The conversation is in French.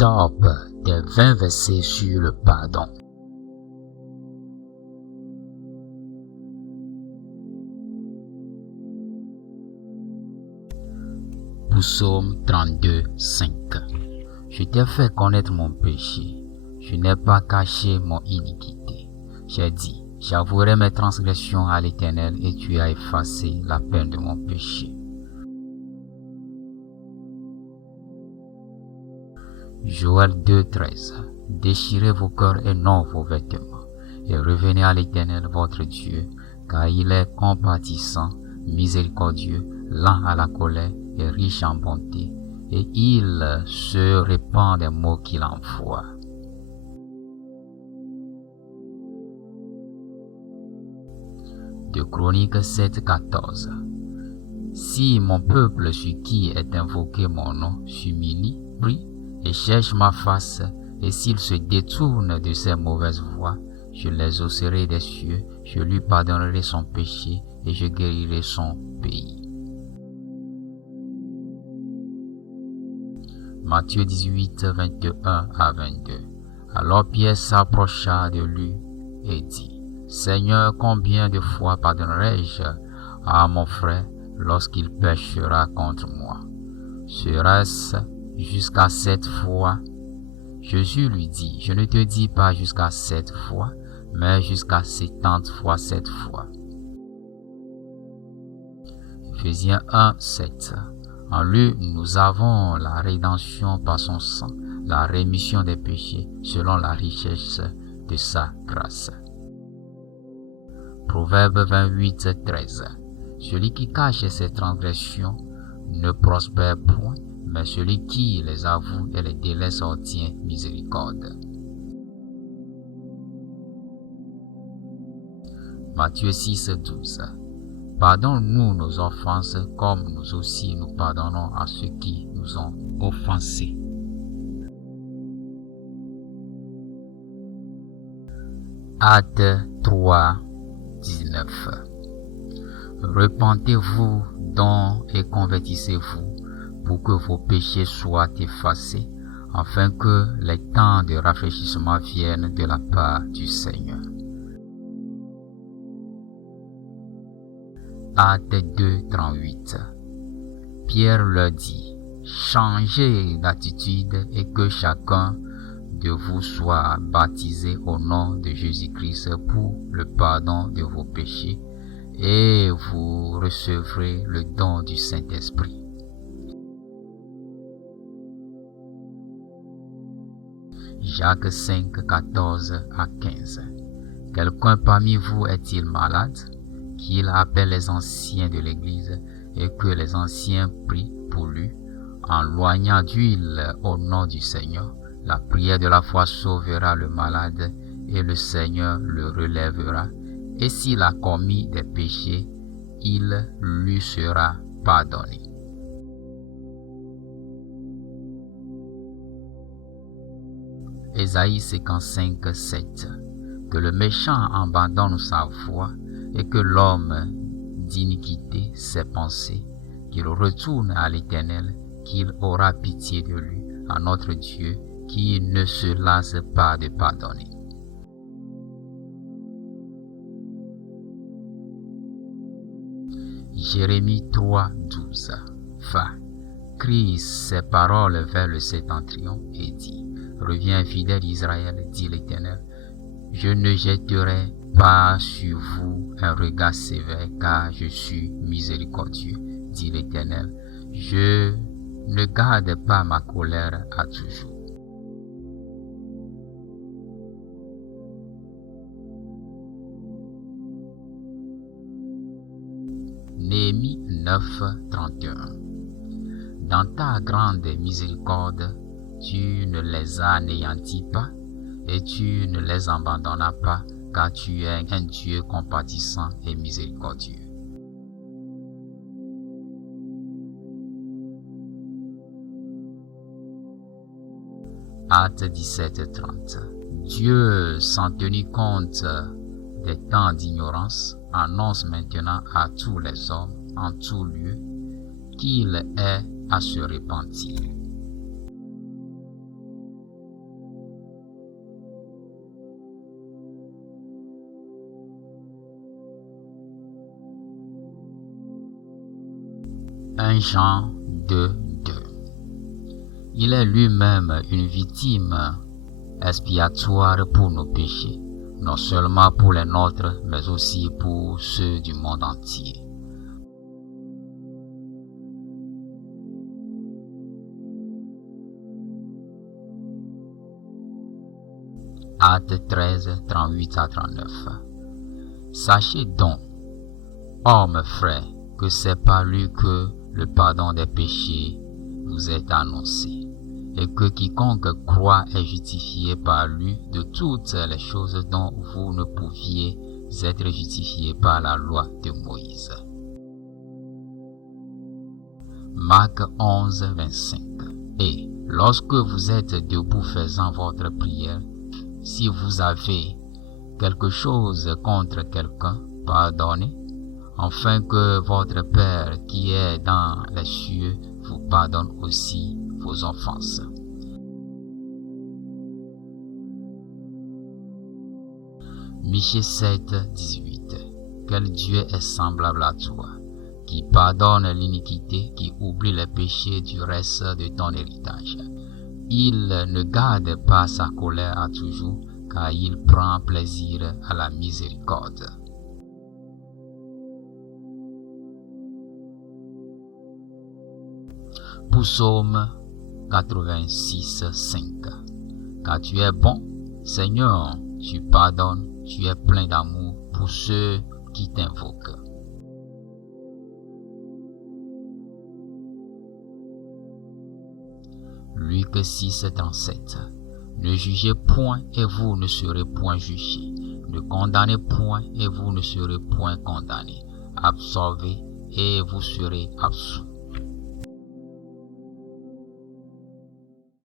Top des 20 versets sur le pardon. Psaume 32, 5. Je t'ai fait connaître mon péché. Je n'ai pas caché mon iniquité. J'ai dit, j'avouerai mes transgressions à l'Éternel et tu as effacé la peine de mon péché. Joël 2, 13. Déchirez vos cœurs et non vos vêtements, et revenez à l'Éternel votre Dieu, car il est compatissant, miséricordieux, lent à la colère et riche en bonté, et il se répand des mots qu'il envoie. De Chroniques 7, 14. Si mon peuple sur qui est invoqué mon nom s'humilie, prie et cherche ma face, et s'il se détourne de ses mauvaises voies, je l'exaucerai des cieux, je lui pardonnerai son péché et je guérirai son pays. Matthieu 18, 21 à 22. Alors Pierre s'approcha de lui et dit, Seigneur, combien de fois pardonnerai-je à mon frère lorsqu'il péchera contre moi? Sera-ce jusqu'à 7 fois? Jésus lui dit, je ne te dis pas jusqu'à 7 fois, mais jusqu'à 70 fois 7 fois. Ephésiens 1, 7. En lui, nous avons la rédemption par son sang, la rémission des péchés, selon la richesse de sa grâce. Proverbe 28, 13. Celui qui cache ses transgressions ne prospère point, mais celui qui les avoue et les délaisse obtient miséricorde. Matthieu 6, 12. Pardonne-nous nos offenses comme nous aussi nous pardonnons à ceux qui nous ont offensés. Actes 3, 19. Repentez-vous donc et convertissez-vous pour que vos péchés soient effacés, afin que les temps de rafraîchissement viennent de la part du Seigneur. Actes 2, 38. Pierre leur dit, changez d'attitude et que chacun de vous soit baptisé au nom de Jésus-Christ pour le pardon de vos péchés, et vous recevrez le don du Saint-Esprit. Jacques 5, 14 à 15. Quelqu'un parmi vous est-il malade? Qu'il appelle les anciens de l'Église et que les anciens prient pour lui, en loignant d'huile au nom du Seigneur. La prière de la foi sauvera le malade et le Seigneur le relèvera. Et s'il a commis des péchés, il lui sera pardonné. Ésaïe 55, 7. Que le méchant abandonne sa voie et que l'homme d'iniquité ses pensées, qu'il retourne à l'Éternel, qu'il aura pitié de lui, à notre Dieu, qui ne se lasse pas de pardonner. Jérémie 3, 12. Va, crie ces paroles vers le septentrion et dit, reviens fidèle Israël, dit l'Éternel, je ne jetterai pas sur vous un regard sévère, car je suis miséricordieux, dit l'Éternel. Je ne garde pas ma colère à toujours. Néhémie 9, 31. Dans ta grande miséricorde, tu ne les anéantis pas et tu ne les abandonnas pas, car tu es un Dieu compatissant et miséricordieux. Actes 17, 30. Dieu, sans tenir compte des temps d'ignorance, annonce maintenant à tous les hommes, en tout lieu, qu'il est à se repentir. 1 Jean 2, 2. Il est lui-même une victime expiatoire pour nos péchés, non seulement pour les nôtres, mais aussi pour ceux du monde entier. Actes 13, 38 à 39. Sachez donc, hommes frères, que c'est par lui que le pardon des péchés vous est annoncé, et que quiconque croit est justifié par lui de toutes les choses dont vous ne pouviez être justifiés par la loi de Moïse. Marc 11, 25. Et lorsque vous êtes debout faisant votre prière, si vous avez quelque chose contre quelqu'un, pardonnez, afin que votre Père qui est dans les cieux vous pardonne aussi vos offenses. Michée 7, 18. Quel Dieu est semblable à toi, qui pardonne l'iniquité, qui oublie les péchés du reste de ton héritage. Il ne garde pas sa colère à toujours, car il prend plaisir à la miséricorde. Psaume 86, 5. Car tu es bon, Seigneur, tu pardonnes, tu es plein d'amour pour ceux qui t'invoquent. Luc 6, 37. Ne jugez point et vous ne serez point jugés. Ne condamnez point et vous ne serez point condamnés. Absolvez et vous serez absous.